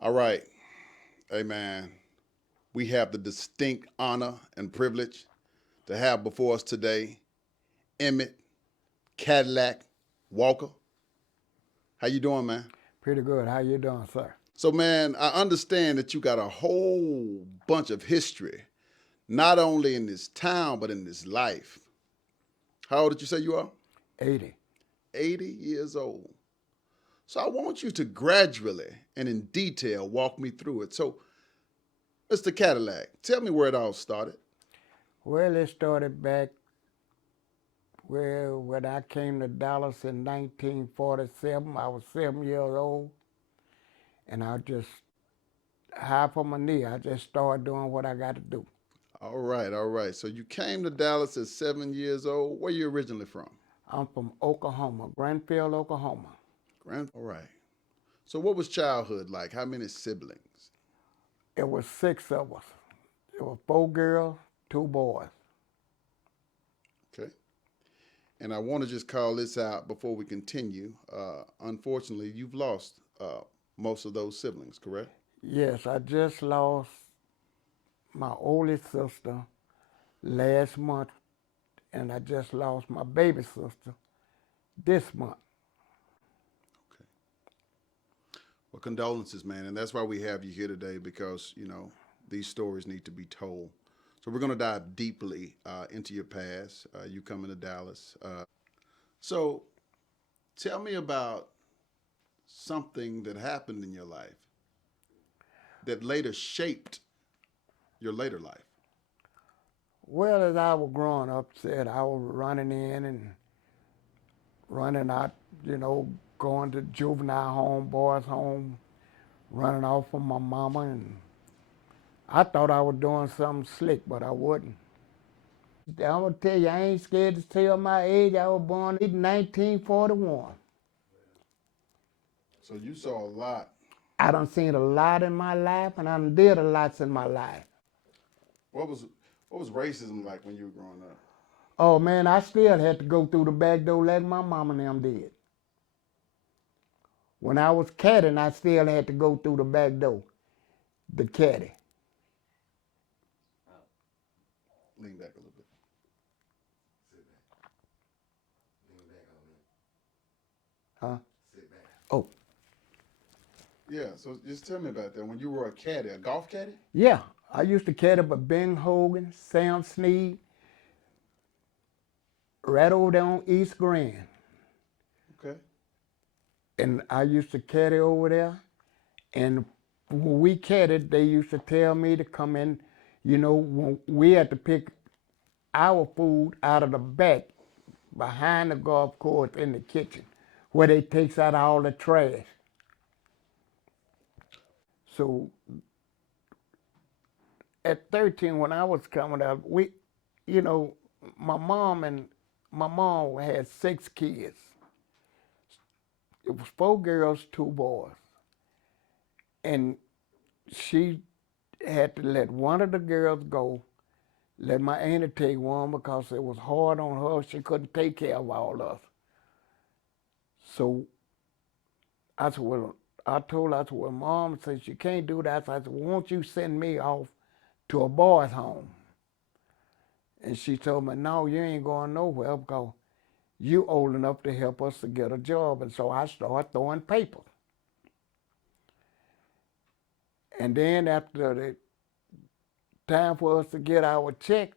All right. Hey, man, we have the distinct honor and privilege to have before us today Emmett Cadillac Walker. How you doing, man? Pretty good. How you doing, sir? So, man, I understand that you got a whole bunch of history, not only in this town, but in this life. How old did you say you are? 80. 80 years old. So I want you to gradually and in detail walk me through it. So, Mr. Cadillac, tell me where it all started. Well, it started back where when I came to Dallas in 1947. I was 7 years old, and I just high from my knee. I just started doing what I got to do. All right, all right. So you came to Dallas at 7 years old. Where you originally from? I'm from Oklahoma, Granfield, Oklahoma. Grand. All right. So what was childhood like? How many siblings? It was six of us. It was four girls, two boys. Okay. And I want to just call this out before we continue. Unfortunately, you've lost most of those siblings, correct? Yes, I just lost my oldest sister last month, and I just lost my baby sister this month. Okay. Well, condolences, man. And that's why we have you here today because, these stories need to be told. So we're going to dive deeply into your past, you coming to Dallas. So tell me about something that happened in your life that later shaped your later life. Well, as I was growing up, said I was running in and running out, going to juvenile home, boys home, running off from my mama, and I thought I was doing something slick, but I wasn't. I'm gonna tell you, I ain't scared to tell my age. I was born in 1941. So you saw a lot. I done seen a lot in my life, and I done did a lot in my life. What was what was racism like when you were growing up? Oh man, I still had to go through the back door like my mama and them did. When I was caddying, I still had to go through the back door, the caddy. Lean back a little bit. Huh? Oh, Yeah, so just tell me about that. When you were a caddy, a golf caddy? yeah. I used to caddy for Ben Hogan, Sam Snead, right over there on East Grand. Okay. And I used to caddy over there. And when we caddied, they used to tell me to come in, when we had to pick our food out of the back behind the golf course in the kitchen, where they takes out all the trash. So at 13, when I was coming up, you know, my mom and my mom had six kids. It was four girls, two boys. And she had to let one of the girls go, let my auntie take one because it was hard on her. She couldn't take care of all of us. So I said, well, I told her, I said, well, Mom says you can't do that. So I said, well, won't you send me off to a boys' home? And she told me, no, you ain't going nowhere because you old enough to help us to get a job. And so I started throwing papers. And then after the time for us to get our check,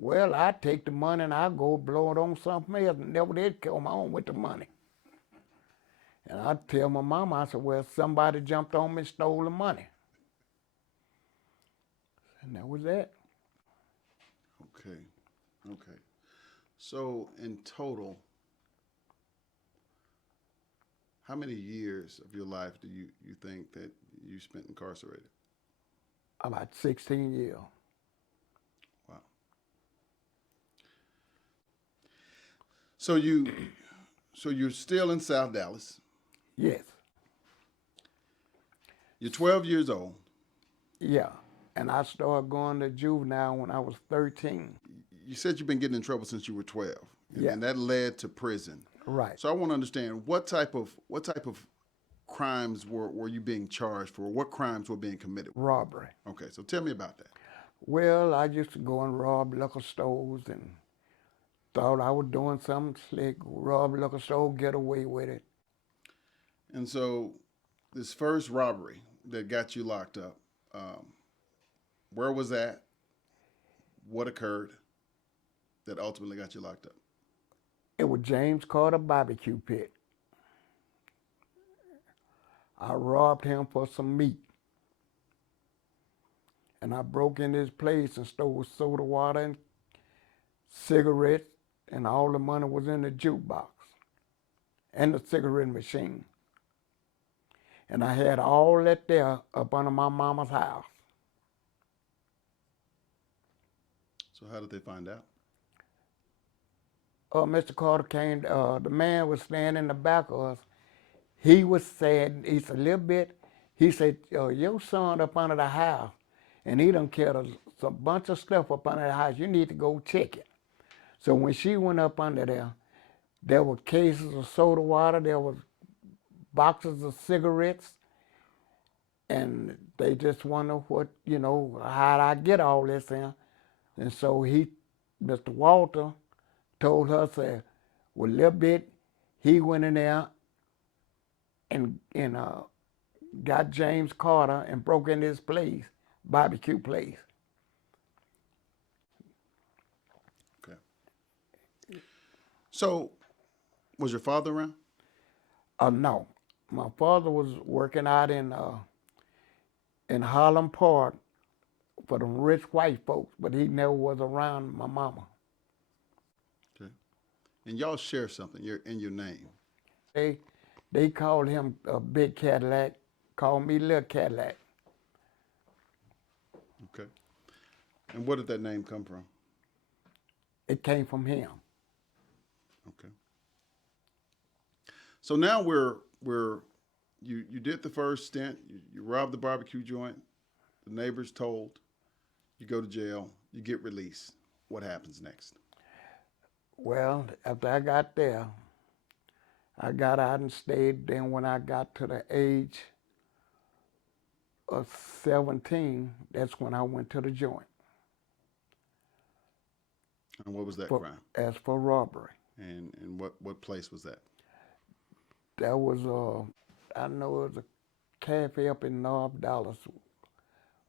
well, I take the money and I go blow it on something else and never did come home with the money. And I tell my mama, I said, well, somebody jumped on me and stole the money. And that was that. Okay. Okay. So in total, how many years of your life do you think that you spent incarcerated? About 16 years. Wow. So you so you're still in South Dallas. Yes. You're 12 years old. Yeah. And I started going to juvenile when I was 13. You said you've been getting in trouble since you were 12, and, Yeah. and that led to prison. Right. So I want to understand what type of crimes were you being charged for? What crimes were being committed? Robbery. Okay, so tell me about that. Well, I used to go and rob liquor stores and thought I was doing something slick, rob liquor store, get away with it. And so, this first robbery that got you locked up, where was that? What occurred that ultimately got you locked up? It was James Carter barbecue pit. I robbed him for some meat. And I broke in his place and stole soda water and cigarettes, and all the money was in the jukebox and the cigarette machine. And I had all that there up under my mama's house. So how did they find out? Mr. Carter came, the man was standing in the back of us. He was saying, he said, a little bit, he said, your son up under the house, and he done carried a bunch of stuff up under the house. You need to go check it. So when she went up under there were cases of soda water, there was boxes of cigarettes, and they just wonder what, how'd I get all this in? And so Mr. Walter, told her, said, well, a little bit, he went in there and got James Carter and broke into his place, barbecue place. Okay. So, was your father around? No, my father was working out in Harlem Park for the rich white folks, but he never was around my mama. Okay. And y'all share something in your name. They called him Big Cadillac, called me Little Cadillac. Okay. And where did that name come from? It came from him. Okay. So now you did the first stint, you robbed the barbecue joint, the neighbors told, you go to jail, you get released. What happens next? Well, after I got there, I got out and stayed. Then when I got to the age of 17, that's when I went to the joint. And what was that crime? As for robbery. And what place was that? That was, I know it was a cafe up in North Dallas.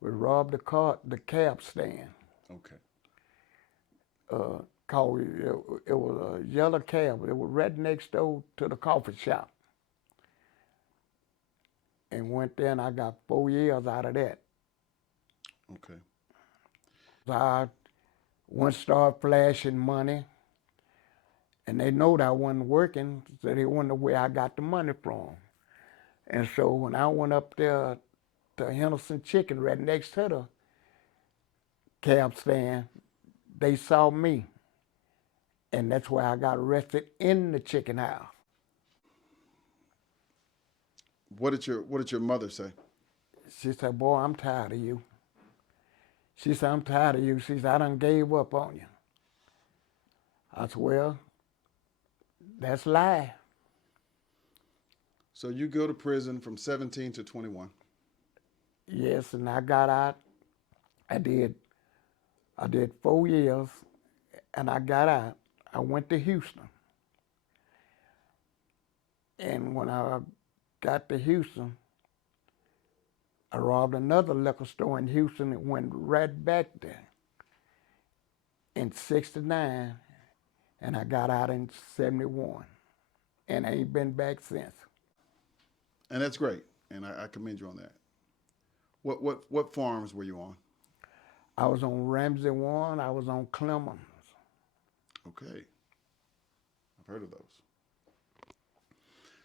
We robbed the cab stand. Okay. It was a yellow cab. It was right next door to the coffee shop. And went there and I got 4 years out of that. Okay. I once started flashing money, and they know that I wasn't working, so they wondered where I got the money from. And so when I went up there to Henderson Chicken right next to the cab stand, they saw me. And that's where I got arrested in the chicken house. What did your mother say? She said, boy, I'm tired of you. She said, I'm tired of you. She said, I done gave up on you. I said, well, that's life. So you go to prison from 17 to 21. Yes, and I got out. I did 4 years, and I got out. I went to Houston. And when I got to Houston, I robbed another liquor store in Houston and went right back there in 69, and I got out in 71. And I ain't been back since. And that's great, and I commend you on that. What farms were you on? I was on Ramsey 1, I was on Clemens. Okay. I've heard of those.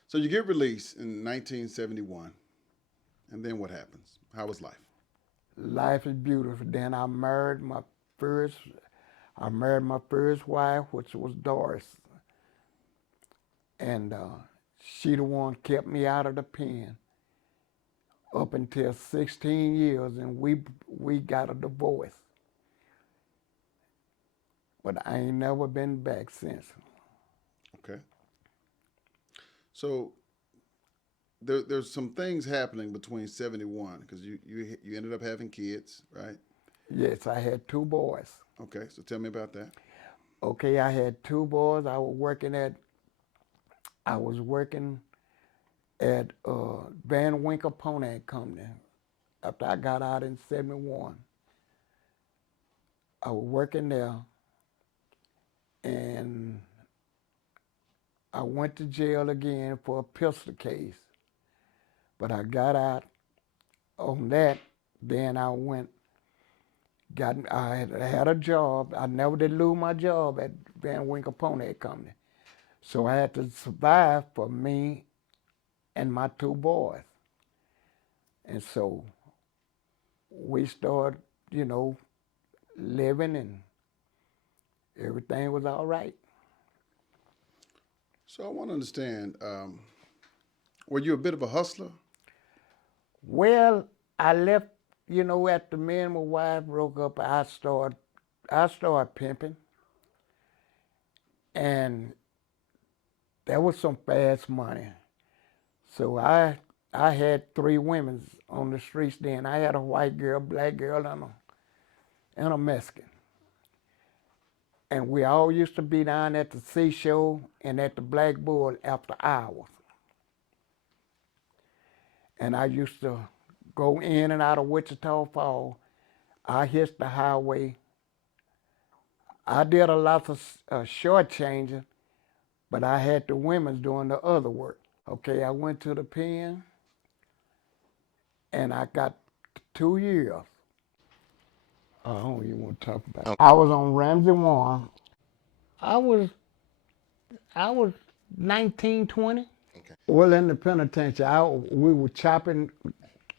So you get released in 1971, and then what happens? How was life? Life is beautiful. Then I married my first wife, which was Doris. And she the one kept me out of the pen up until 16 years, and we got a divorce. But I ain't never been back since. Okay. So there's some things happening between 71 because you ended up having kids, right? Yes, I had 2 boys. Okay, so tell me about that. Okay, I had 2 boys. I was working at Van Winkle Pony Company after I got out in 71. I was working there, and I went to jail again for a pistol case. But I got out on that. Then I had a job. I never did lose my job at Van Winkle Pony Company. So I had to survive for me and my 2 boys. And so we started, living, and everything was all right. So I want to understand, were you a bit of a hustler? Well, I left, after me and my wife broke up, I started pimping. And there was some fast money. So I had 3 women on the streets then. I had a white girl, black girl, and a Mexican. And we all used to be down at the seashore and at the Black Bull after hours. And I used to go in and out of Wichita Falls. I hit the highway. I did a lot of short changing, but I had the women doing the other work. Okay, I went to the pen, and I got 2 years. I don't even want to talk about it. I was on Ramsey 1. I was I was 19, 20. Okay. Well, in the penitentiary, we were chopping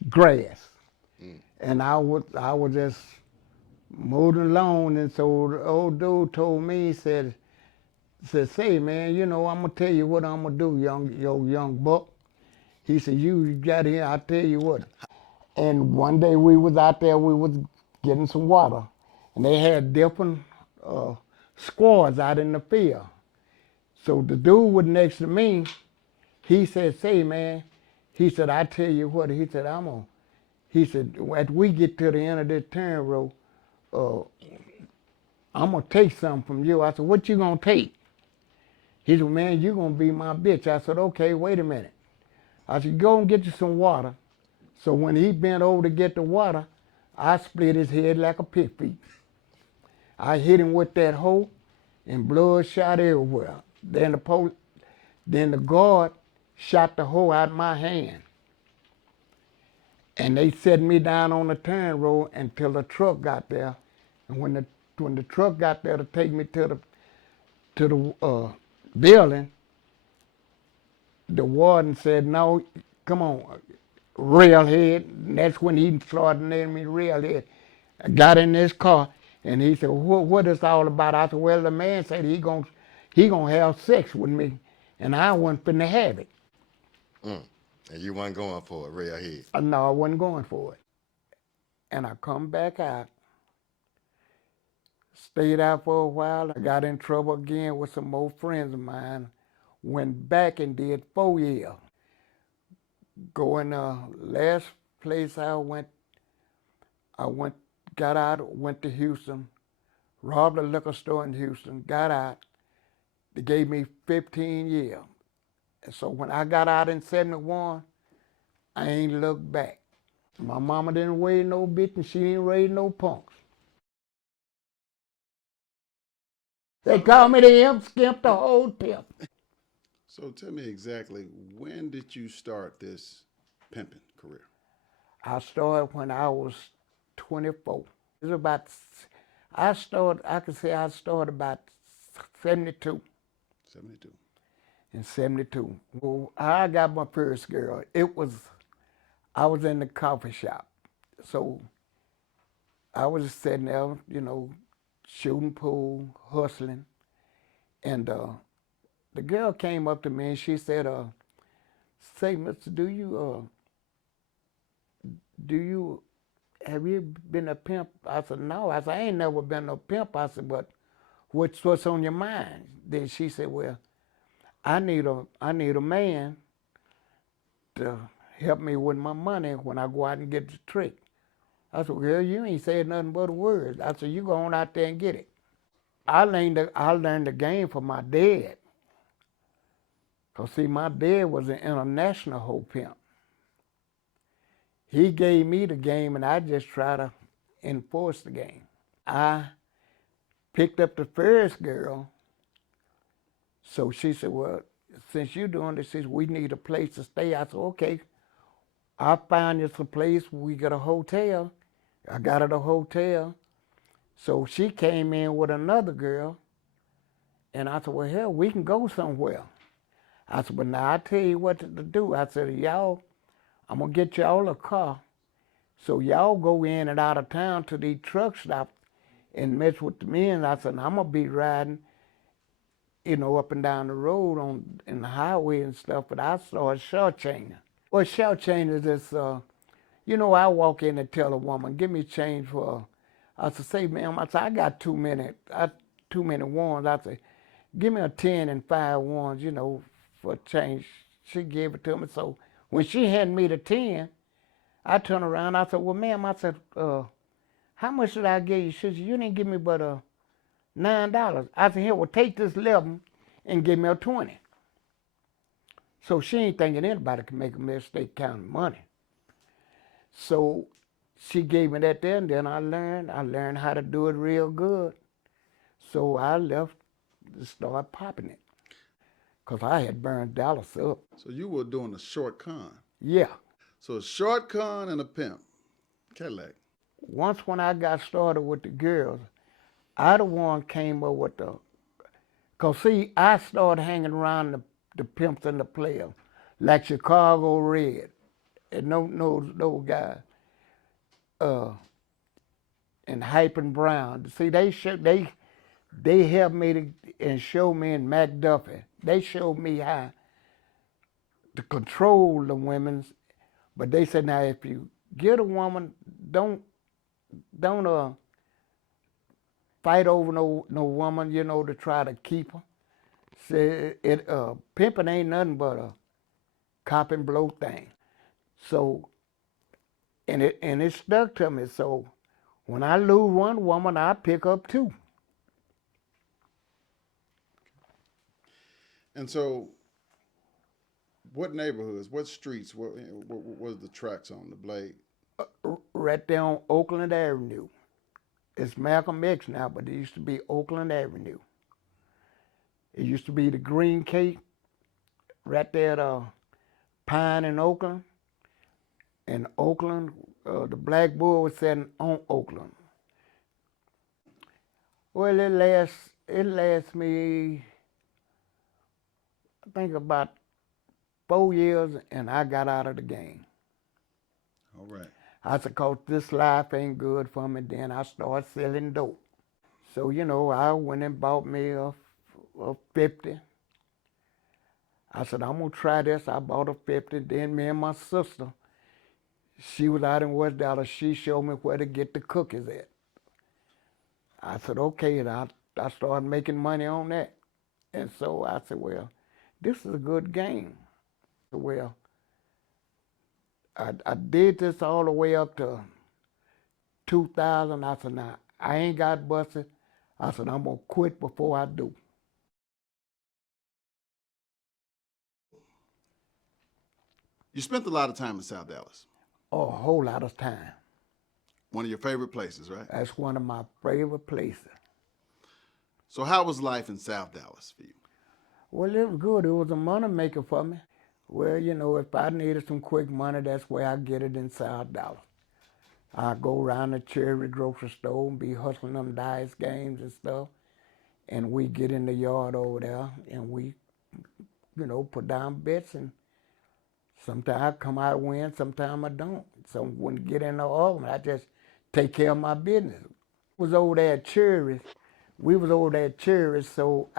grass, and I was just moving along, and so the old dude told me, he said, say, man, I'm gonna tell you what I'm gonna do, young buck. He said, you got here, I'll tell you what. And one day we was out there, we was getting some water, and they had different squads out in the field. So the dude was next to me. He said, say, man, he said, I tell you what, he said, he said, as we get to the end of this turn road, I'm gonna take something from you. I said, what you gonna take? He said, man, you gonna be my bitch. I said, okay, wait a minute. I said, go and get you some water. So when he bent over to get the water, I split his head like a pig feet. I hit him with that hoe, and blood shot everywhere. Then the guard shot the hoe out of my hand. And they set me down on the turn road until the truck got there. And when the truck got there to take me to the building, the warden said, no, come on, railhead. And that's when he started naming me railhead. I got in this car, and he said, what is all about? I said, well, the man said he gonna have sex with me, and I wasn't finna have it. And you weren't going for it, real head. No, I wasn't going for it. And I come back out, stayed out for a while. I got in trouble again with some old friends of mine. Went back and did 4 years. Going last place I went, got out, went to Houston, robbed a liquor store in Houston, got out. They gave me 15 years. And so when I got out in 71, I ain't looked back. My mama didn't raise no bitch, and she didn't raise no punks. They called me the imp, skimp, the whole pimp. So tell me exactly, when did you start this pimping career? I started when I was 24. It was about, I could say I started about 72. 72. In 72. Well, I got my first girl. I was in the coffee shop. So I was sitting there, shooting pool, hustling. And the girl came up to me and she said, say, mister, have you been a pimp? I said, no. I said, I ain't never been a pimp. I said, but what's on your mind? Then she said, well, I need a man to help me with my money when I go out and get the trick. I said, girl, you ain't said nothing but words. I said, you go on out there and get it. I learned the game from my dad. Because, see, my dad was an international hoe pimp. He gave me the game, and I just try to enforce the game. I picked up the first girl, so she said, well, since you're doing this, we need a place to stay. I said, okay, I'll find you some place. We got a hotel. I got her a hotel. So she came in with another girl, and I said, well, hell, we can go somewhere. I said, but now I tell you what to do. I said, y'all, I'm going to get y'all a car. So y'all go in and out of town to these truck stops and mess with the men. I said, I'm going to be riding, up and down the road in the highway and stuff, but I started shortchanging. Well, shortchanging is this, I walk in and tell a woman, give me change for, I said, say, ma'am, I said, I got too many ones. I said, give me a 10 and 5 ones, for change. She gave it to me. So when she handed me the 10, I turned around. I said, well, ma'am, I said, how much did I give you? She said, you didn't give me but $9. I said, here, well, take this 11 and give me a 20. So she ain't thinking anybody can make a mistake counting money. So she gave me that there, and then I learned how to do it real good. So I left to start popping it, because I had burned Dallas up. So you were doing a short con. Yeah. So a short con and a pimp. Cadillac. Once when I got started with the girls, I the one came up with because see, I started hanging around the pimps and the players, like Chicago Red, and those guys, and Hype and Brown. See, they helped me and showed me in McDuffie. They showed me how to control the women, but they said, now if you get a woman, don't fight over no woman, to try to keep her. Say pimping ain't nothing but a cop and blow thing. So, and it stuck to me. So when I lose one woman, I pick up two. And so, what neighborhoods, what streets, what was the tracks on the blade? Right there on Oakland Avenue. It's Malcolm X now, but it used to be Oakland Avenue. It used to be the Green Cake right there at Pine in Oakland. And Oakland, the Black Bull was sitting on Oakland. Well, it lasts me, I think, about 4 years, and I got out of the game. All right. I said, cause this life ain't good for me. Then I started selling dope. So, I went and bought me a 50. I said, I'm gonna try this. I bought a 50. Then me and my sister, she was out in West Dallas. She showed me where to get the cookies at. I said, okay, and I started making money on that. And so I said, well, this is a good game. Well, I did this all the way up to 2000. I said, now, I ain't got busted. I said, I'm going to quit before I do. You spent a lot of time in South Dallas. Oh, a whole lot of time. One of your favorite places, right? That's one of my favorite places. So how was life in South Dallas for you? Well, it was good. It was a money maker for me. Well, if I needed some quick money, that's where I get it in South Dallas. I go around the Cherry grocery store and be hustling them dice games and stuff. And we get in the yard over there and we, put down bets, and sometimes I come out win, sometimes I don't. So when I get in the argument, I just take care of my business. Was over there at Cherry. We was over there at Cherry, so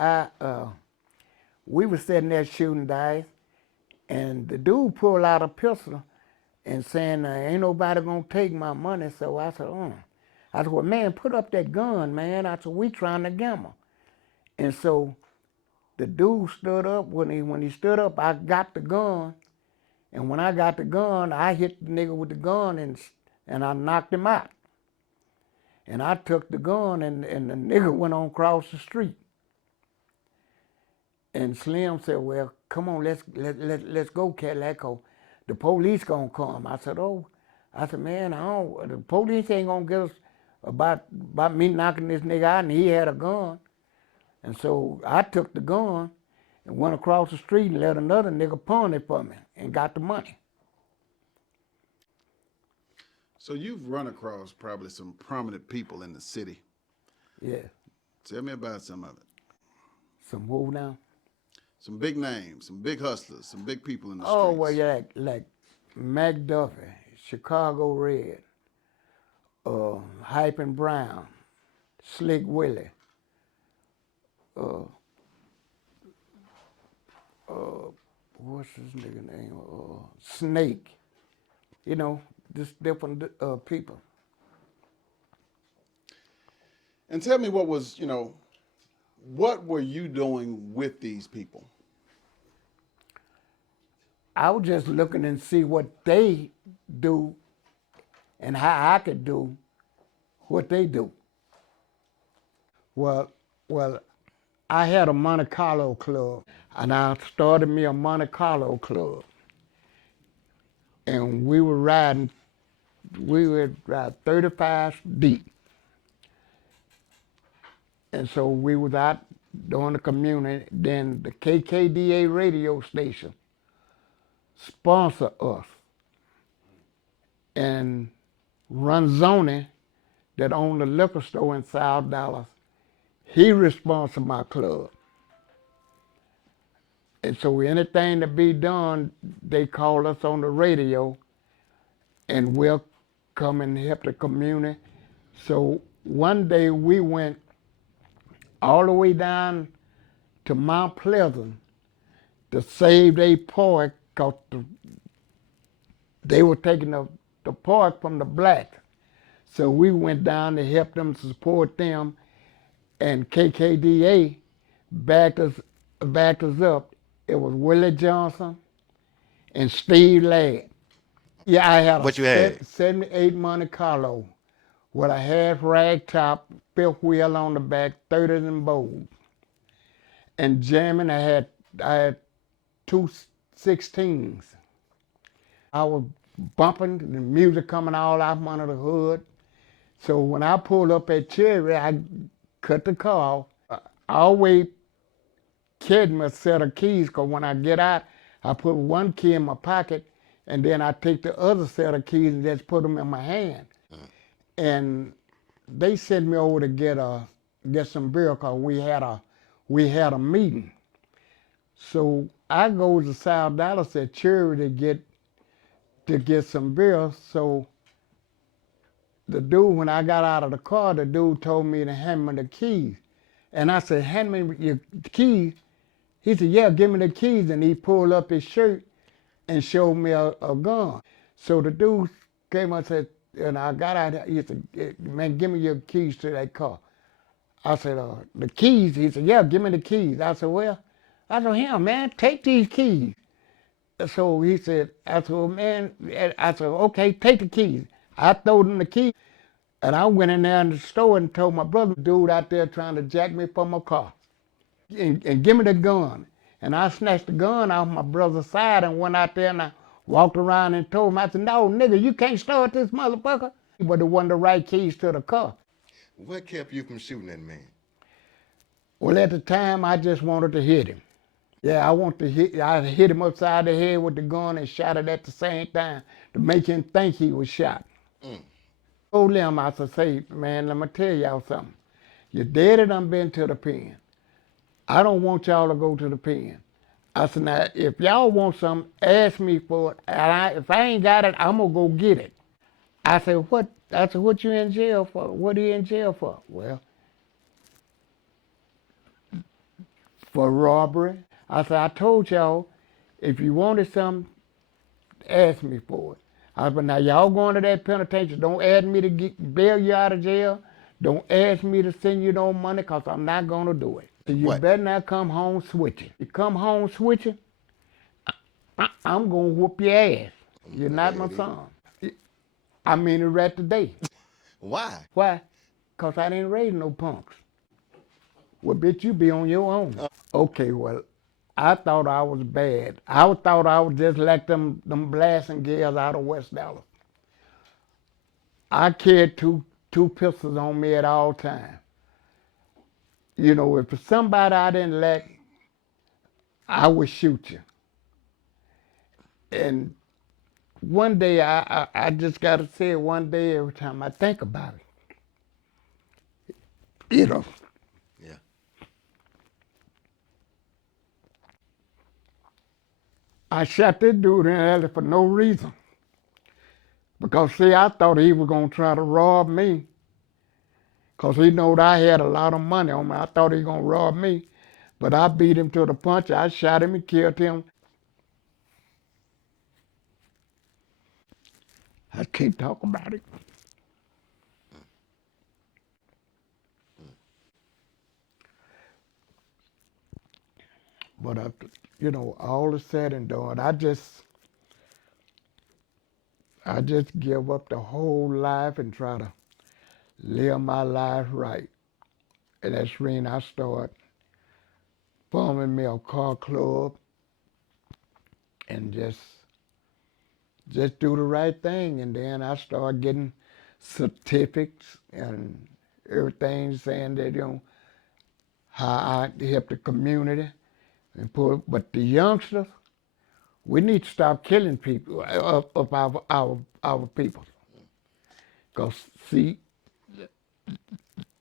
we was sitting there shooting dice, and the dude pulled out a pistol and saying, ain't nobody gonna take my money. So I said, I said, well, man, put up that gun, man. I said, we trying to gamble. And so the dude stood up. When he stood up, I got the gun, And when I got the gun, I hit the nigga with the gun and I knocked him out. And I took the gun and the nigga went on across the street. And Slim said, well, come on, let's go, Cadillac. The police gonna come. I said, oh. I said, man, the police ain't gonna get us about me knocking this nigga out, and he had a gun. And so I took the gun and went across the street and let another nigga pawn it for me and got the money. So you've run across probably some prominent people in the city. Yeah. Tell me about some of it. Some who now? Some big names, some big hustlers, some big people in the Oh, streets. well, yeah, like Mac Duffy, Chicago Red, Hypin' Brown, Slick Willie, what's his nigga name? Snake. You know, just different people. And tell me what was, what were you doing with these people? I was just looking and see what they do and how I could do what they do. Well, I had a Monte Carlo club, and I started me a Monte Carlo club. And we would ride 35 deep. And so we was out doing the community. Then the KKDA radio station sponsored us. And Ranzoni, that owned the liquor store in South Dallas, he sponsored my club. And so anything to be done, they call us on the radio, and we'll come and help the community. So one day we went all the way down to Mount Pleasant to save their park, because they were taking the park from the blacks. So we went down to help them, support them, and KKDA backed us up. It was Willie Johnson and Steve Ladd. Yeah, I had What you had? 78 Monte Carlo with a half rag top, fifth wheel on the back, 30s and bowls. And jamming, I had two 16s. I was bumping, the music coming all out from under the hood. So when I pulled up at Cherry, I cut the car off. I always carried me a set of keys, because when I get out, I put one key in my pocket, and then I take the other set of keys and just put them in my hand. And they sent me over to get some beer, because we had a meeting. So I go to South Dallas at Cherry to get some beer. So the dude, when I got out of the car, the dude told me to hand me the keys. And I said, hand me your keys. He said, yeah, give me the keys. And he pulled up his shirt and showed me a gun. So the dude came and said, and I got out there, he said, man, give me your keys to that car. I said, the keys? He said, yeah, give me the keys. I said, well, man, take these keys. So he said, I said, well, man, I said, okay, take the keys. I threw him the keys, and I went in there in the store and told my brother, dude out there trying to jack me from my car, and give me the gun. And I snatched the gun off my brother's side and went out there and I walked around and told him, I said, no, nigga, you can't start this motherfucker. But it wasn't the right keys to the car. What kept you from shooting that man? Well, at the time, I just wanted to hit him. Yeah, I hit him upside the head with the gun and shot it at the same time to make him think he was shot. Told them, I said, say, man, let me tell y'all something. Your daddy done been to the pen. I don't want y'all to go to the pen. I said, now, if y'all want something, ask me for it. And if I ain't got it, I'm gonna go get it. I said, what? I said, what you in jail for? What are you in jail for? Well, for robbery. I said, I told y'all, if you wanted something, ask me for it. I said, now y'all going to that penitentiary, don't ask me to bail you out of jail. Don't ask me to send you no money, because I'm not going to do it. So you better not come home switching. You come home switching, I'm gonna whoop your ass. You're not my Daddy. son. I mean it right today. Why? Why? Cause I didn't raise no punks. Well, bitch, you be on your own. Okay, well, I thought I was bad. I thought I was just like them blasting girls out of West Dallas. I carried two pistols on me at all times. You know, if it's somebody I didn't like, I would shoot you. And one day, I just got to say it one day every time I think about it. You know, Yeah. I shot this dude in the alley for no reason. Because, see, I thought he was going to try to rob me. Because he knowed I had a lot of money on me. I thought he was going to rob me. But I beat him to the punch. I shot him and killed him. I can't talk about it. But, you know, all is said and done, I just give up the whole life and try to live my life right. And that's when I started forming me a car club and just do the right thing. And then I started getting certificates and everything saying that, you know, how I help the community and put, but the youngsters, we need to stop killing people of our people. Because, see,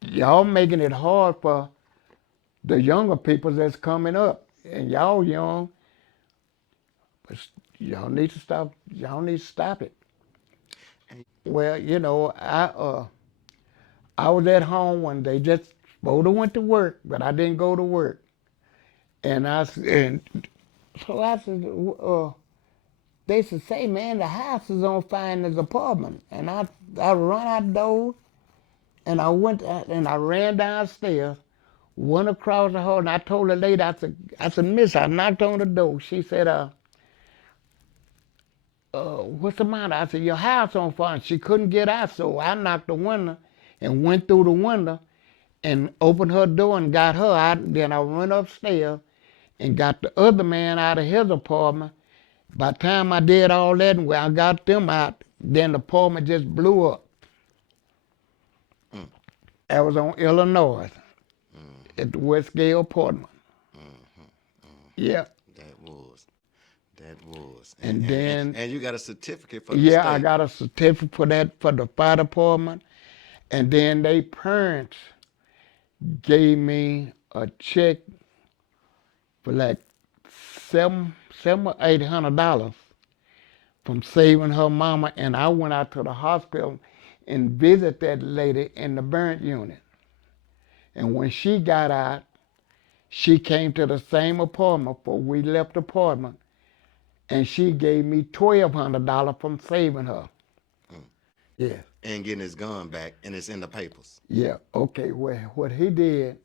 y'all making it hard for the younger people that's coming up. And y'all young, but y'all need to stop it. Well, you know, I was at home one day, just supposed to went to work, but I didn't go to work. And so I said, they said, say, man, the house is on fire in his apartment. And I run out the door, and I went and I ran downstairs, went across the hall, and I told the lady, I said, miss, I knocked on the door. She said, what's the matter? I said, your house on fire. And she couldn't get out, so I knocked the window and went through the window and opened her door and got her out. Then I went upstairs and got the other man out of his apartment. By the time I did all that and when I got them out, then the apartment just blew up. That was on Illinois at the Westgate apartment. Yeah. That was. And then, and you got a certificate for the yeah, state. I got a certificate for that for the fire department. And then they parents gave me a check for like seven or $800 from saving her mama, and I went out to the hospital and visited that lady in the burnt unit. And when she got out, she came to the same apartment before we left the apartment, and she gave me $1,200 from saving her. Yeah. And getting his gun back, and it's in the papers. Yeah. Okay. Well, what he did,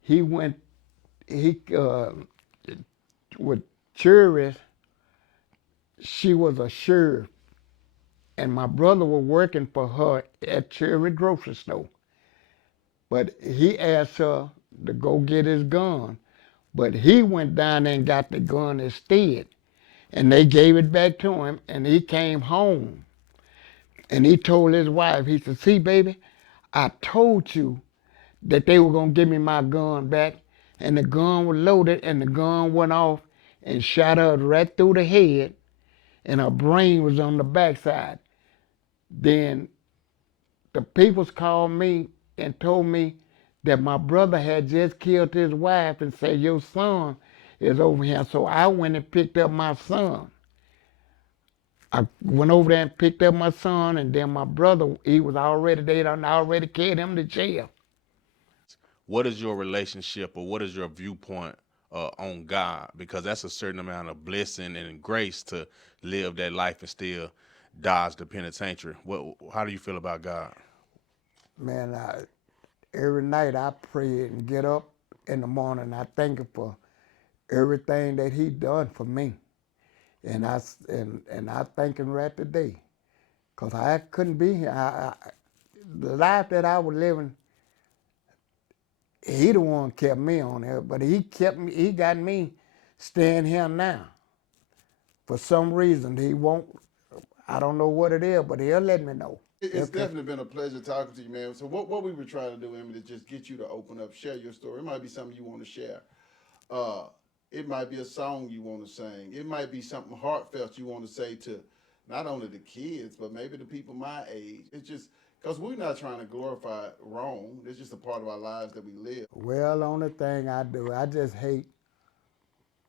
he went. He with Cherry. She was a sheriff, and my brother was working for her at Cherry grocery store. But he asked her to go get his gun, but he went down there and got the gun instead, and they gave it back to him, and he came home, and he told his wife, he said, see, baby, I told you that they were gonna give me my gun back, and the gun was loaded, and the gun went off and shot her right through the head, and her brain was on the backside. Then the peoples called me and told me that my brother had just killed his wife and said, your son is over here. So I went and picked up my son. I went over there and picked up my son, and then my brother, he was already, they done already carried him to jail. What is your relationship or what is your viewpoint on God? Because that's a certain amount of blessing and grace to live that life and still dodge the penitentiary. How do you feel about God? Man, every night I pray and get up in the morning. I thank him for everything that he done for me. And I thank him right today, 'cause I couldn't be here. The life that I was living, he the one kept me on there, but he kept me. He got me staying here now. For some reason, he won't. I don't know what it is, but he'll let me know. It's definitely been a pleasure talking to you, man. So what we were trying to do, Emmett, is just get you to open up, share your story. It might be something you want to share. It might be a song you want to sing. It might be something heartfelt you want to say to not only the kids, but maybe the people my age. It's just because we're not trying to glorify wrong. It's just a part of our lives that we live. Well, only thing I do, I just hate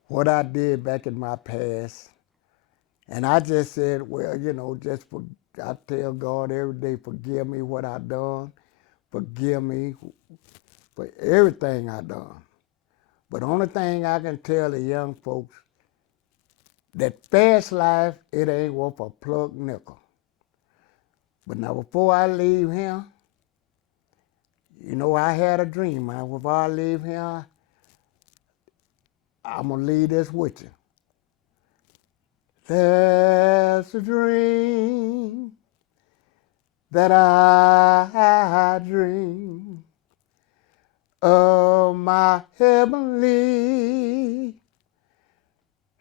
what I did back in my past. And I just said, well, I tell God every day, forgive me what I done, forgive me for everything I done. But the only thing I can tell the young folks, that fast life, it ain't worth a plug nickel. But now before I leave here, I had a dream. Before I leave here, I'm gonna leave this with you. There's a dream that I dream of my heavenly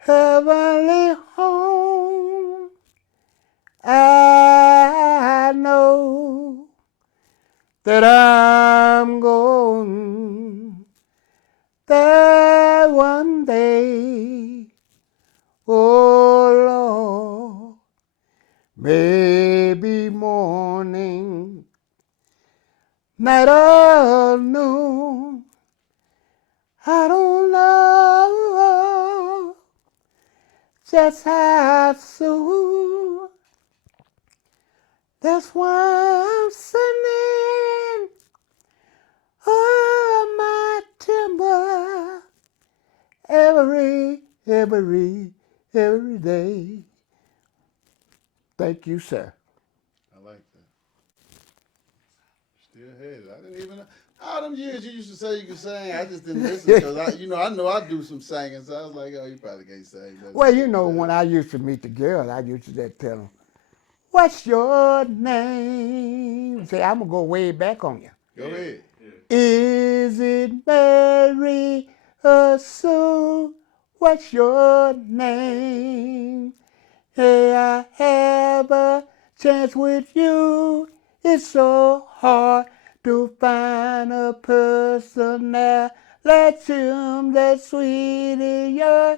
home. I know that I'm going there one day. Oh Lord, maybe morning, night or noon, I don't know just how soon. That's why I'm sitting on my timber every day. Thank you, sir. I like that. Still headed. I didn't even know. All them years you used to say you could sing, I just didn't listen because I know I do some singing, so I was like, oh, you probably can't sing. Well, when I used to meet the girls, I used to just tell them, what's your name? Say, I'm going to go way back on you. Go ahead. Is it Mary or Sue? What's your name? Hey, I have a chance with you. It's so hard to find a person now like him that's sweet in your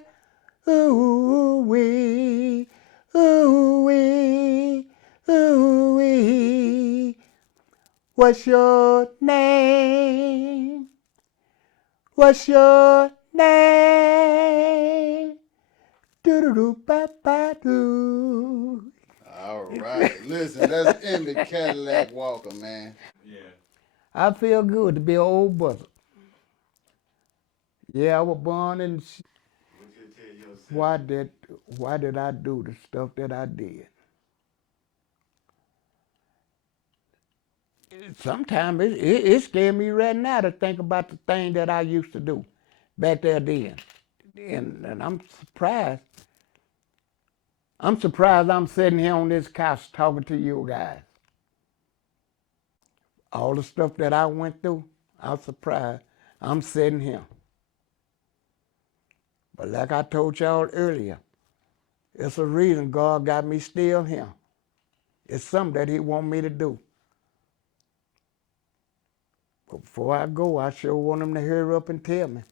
ooh-wee, ooh-wee, ooh-wee. What's your name? What's your name? Do-do-do-ba-ba-doo. All right. Listen, that's Emmett Cadillac Walker, man. I feel good to be an old brother. Yeah, I was born in. Why did I do the stuff that I did? Sometimes it scares me right now to think about the thing that I used to do back there then. And I'm surprised. I'm surprised I'm sitting here on this couch talking to you guys. All the stuff that I went through, I'm surprised I'm sitting here. But like I told y'all earlier, it's a reason God got me still here. It's something that He want me to do. But before I go, I sure want Him to hurry up and tell me